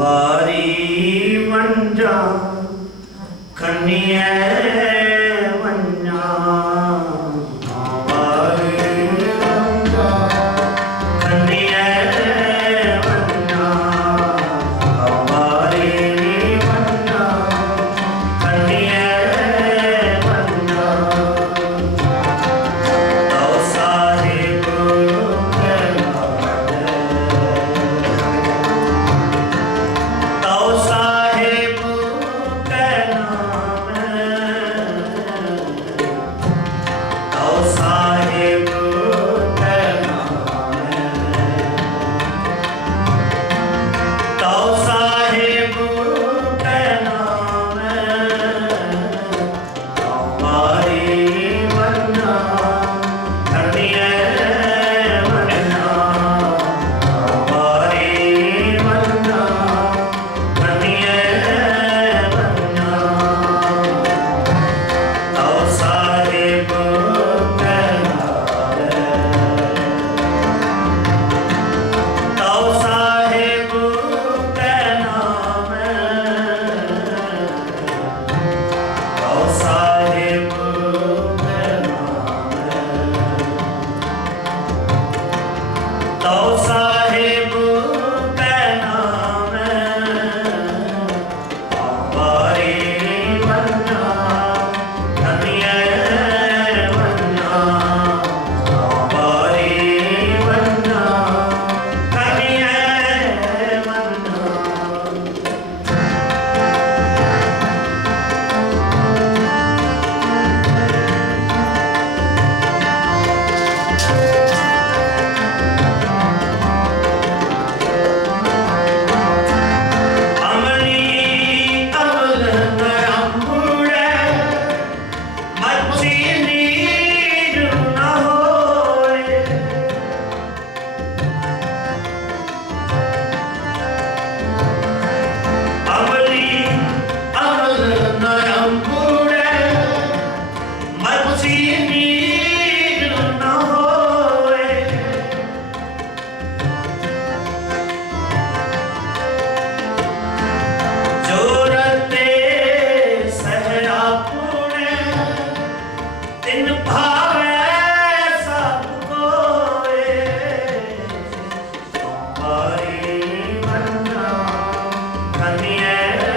ਵਾਰੀ ਵੰਜਾ ਕੰਨੀਐ ਕਰਨੀ ਹੈ।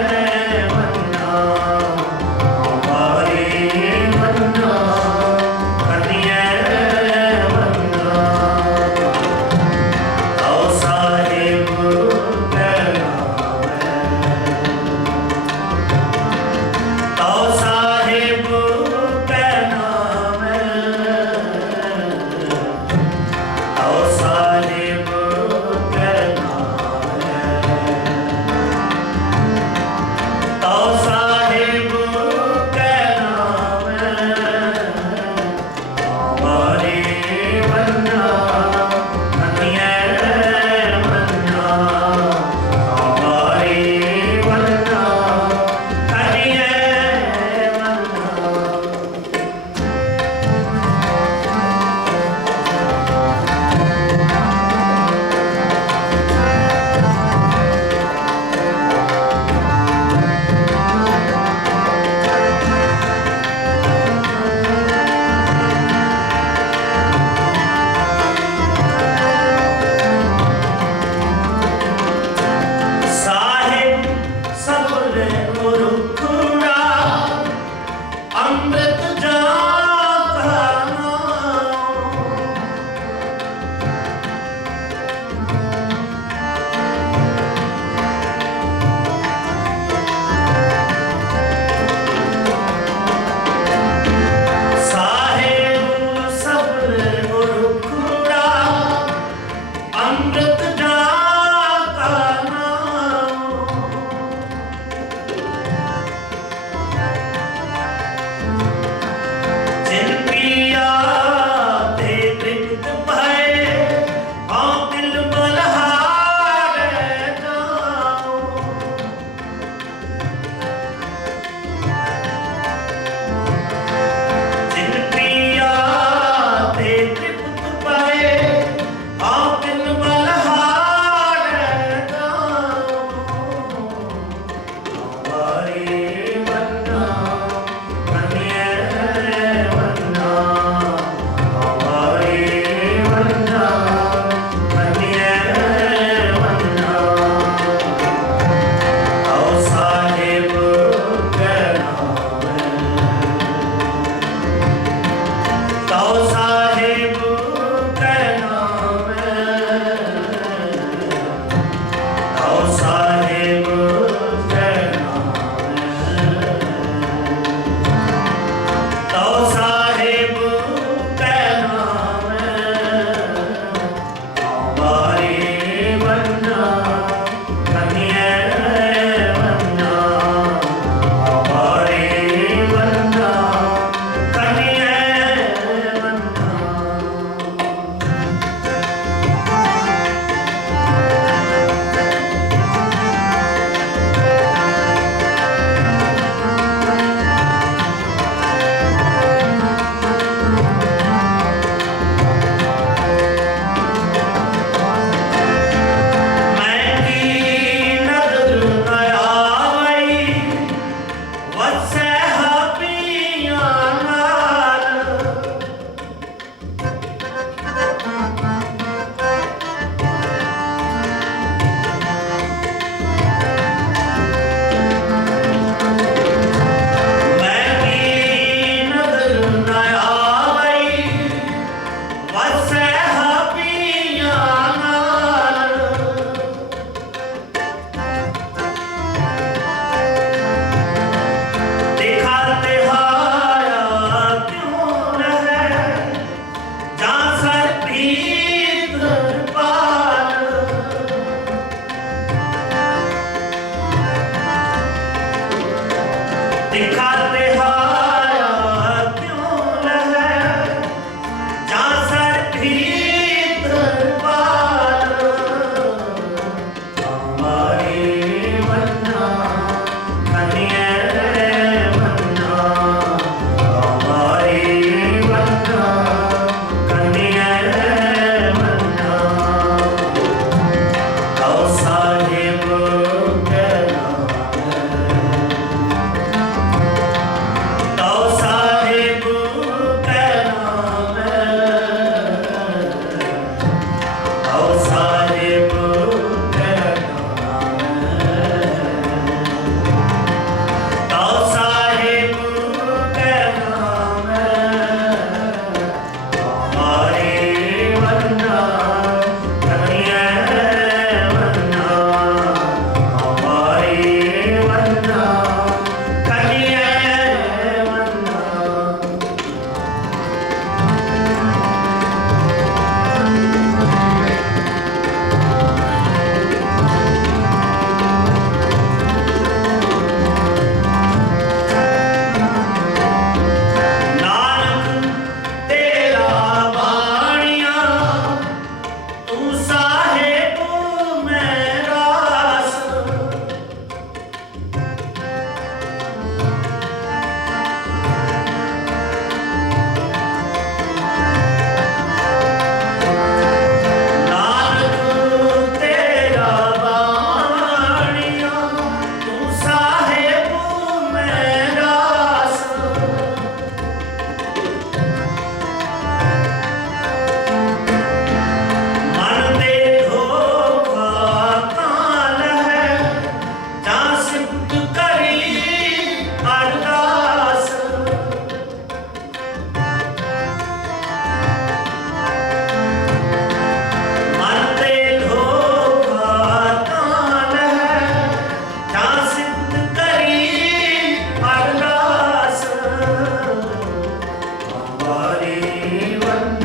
Satan